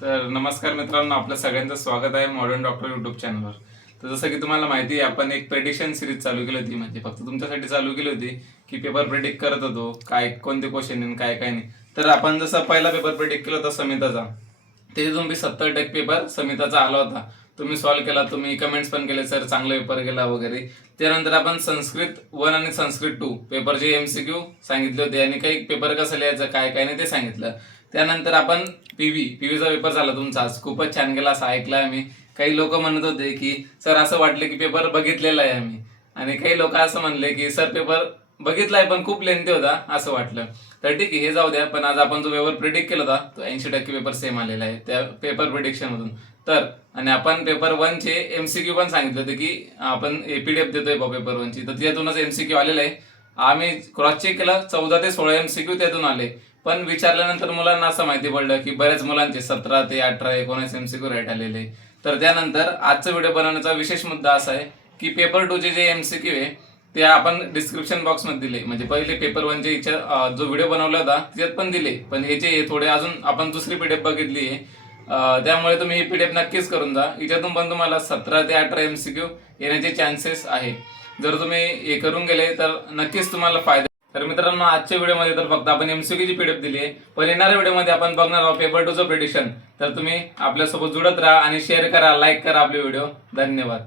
तर नमस्कार मित्रांनो, आपल्या सगळ्यांचं स्वागत आहे मॉडर्न डॉक्टर यूट्यूब चॅनलवर. तर जसं की तुम्हाला माहिती आहे, आपण एक प्रेडिक्शन सिरीज चालू केली होती, म्हणजे फक्त तुमच्यासाठी चालू केली होती की पेपर प्रेडिक्ट करत होतो, काय कोणते क्वेश्चन येईल काय काय नाही. तर आपण जसं पहिला पेपर प्रेडिक्ट केला होता समिताचा, तिथे तुम्ही 70% पेपर समिताचा आला होता. तुम्ही सॉल्व्ह केला, तुम्ही कमेंट्स पण केले, सर चांगला पेपर गेला वगैरे. त्यानंतर आपण संस्कृत 1 आणि संस्कृत 2 पेपरचे MCQ सांगितले होते आणि काही पेपर कसं लिहायचं काय काय नाही ते सांगितलं. त्यानंतर आपण पीव्हीचा पेपर झाला तुमचा, आज खूपच छान गेला असं ऐकलंय आम्ही. काही लोक म्हणत होते की सर असं वाटलं की पेपर बघितलेला आहे आम्ही, आणि काही लोक असं म्हणले की सर पेपर बघितलाय पण खूप लेंथी होता असं वाटलं. तर ठीक आहे, हे जाऊ द्या. पण आज आपण जो पेपर प्रिडिक्ट केला होता तो 80% पेपर सेम आलेला आहे त्या पेपर प्रिडिक्शन मधून. तर आणि आपण पेपर 1 चे MCQ पण सांगितले होते की आपण PDF देतोय पेपर 1 ची, तर त्यातूनच MCQ आलेला आहे. आम्ही क्रॉस चेक केलं, 14 ते 16 MCQ त्यातून आले. पण विचारल्यानंतर मुलांना असं माहिती पडलं की बऱ्याच मुलांचे 17 ते 18 19 MCQ राईट आलेले. तर त्यानंतर आजचा व्हिडिओ बनवण्याचा विशेष मुद्दा असा आहे की पेपर 2 चे जे MCQ आहे ते आपण डिस्क्रिप्शन बॉक्स मध्ये दिले. म्हणजे पहिले पेपर 1 चे जो व्हिडिओ बनवला होता त्यात पण दिले, पण ह्याचे थोडे अजून आपण दुसरी PDF बघितली आहे. त्यामुळे तुम्ही ही PDF नक्कीच करून जा. याच्यातून पण तुम्हाला 17 ते 18 MCQ येण्याचे चान्सेस आहे. जर तुम्ही हे करून गेले तर नक्कीच तुम्हाला फायदा. तर मित्रांनो, आजच्या व्हिडिओमध्ये तर फक्त आपण MCQ ची PDF दिली आहे, पण येणाऱ्या व्हिडिओमध्ये आपण बघणार आहोत पेपर 2 चं प्रेडिक्शन. तर तुम्ही आपल्यासोबत जुळत राहा आणि शेअर करा, लाईक करा आपले व्हिडिओ. धन्यवाद.